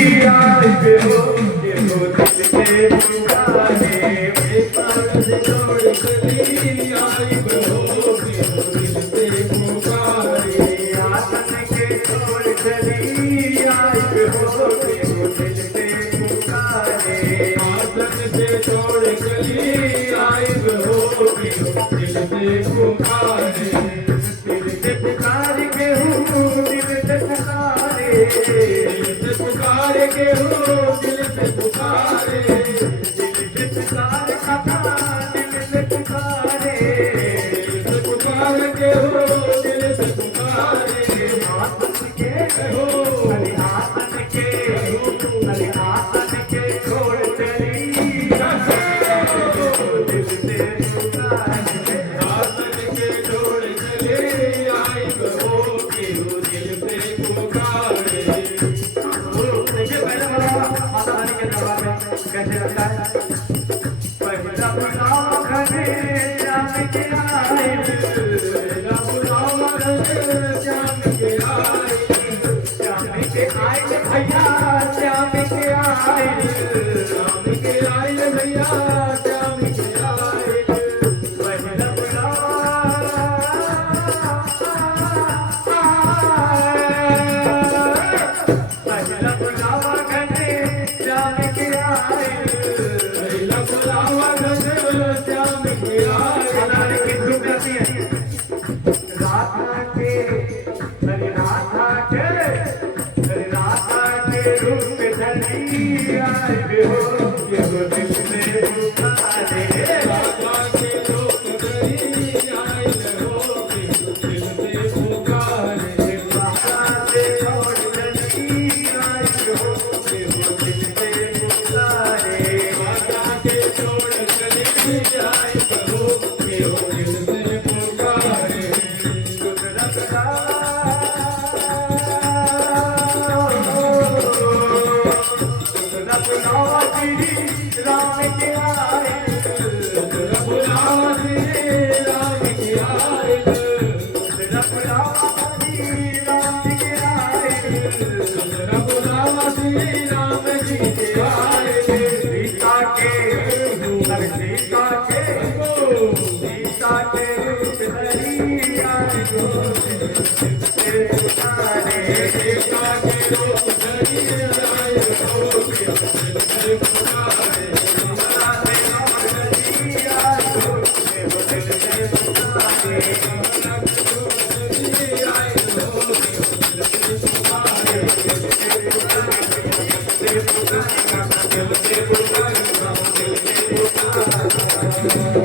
आई पे हो के हो दिल के पुकारे बेकार से छोड़ चली आई पे हो के हो दिल के पुकारे आसन के छोड़ चली आई पे हो के हो दिल के पुकारे आसन से छोड़ चली आई पे हो के हो दिल से पुकारे दिल से पुकार के हूँ दिल से पुकारे दिल से पुकार के हूँ दिल से पुकारे दिल से पुकार कथा दिल से पुकारे दिल से पुकार के हूँ दिल से पुकारे आसन के हो अरे आसन के हो अरे आसन के छोड़ चली दिल से पुकारे आसन के छोड़ चले आई हो के हो दिल से पुकारे देखिए पहले वाला माता रानी के दरबार में कैसे लगता है पहला बुलावा घरे जान के आए पहला बुलावा घरे जान के आए जान के आए भैया जान के आए जान के आए भैया जान के आए पहला पहला बुलावा घरे जान के आए पहला बुलावा घरे जान के आए हमारे कितने करती है राधा के हरे राधा के हरे राधा के रूप धरी आए हो ये हो दिल से पुकारे राधा के रूप धरी आए हो ये हो दिल से पुकारे राधा से छोड़ चली आई हो ये हो दिल से पुकारे राधा के छोड़ चली आई हो ये हो दिल से पुकारे बुलावा श्री राम के आए बुलावा श्री राम के आए बुलावा श्री राम के आए बुलावा श्री राम जी के आए सीता के सीता के सीता के रूप धरी आए हो तेरे पुकारे सीता के रूप धरी आए हो तेरे पुकारे सीता से छोड़ चली आई हो तेरे दिल से पुकारे सीता के रूप धरी आए हो तेरे दिल से पुकारे तेरे पुकारे तेरे पुकारे तेरे पुकारे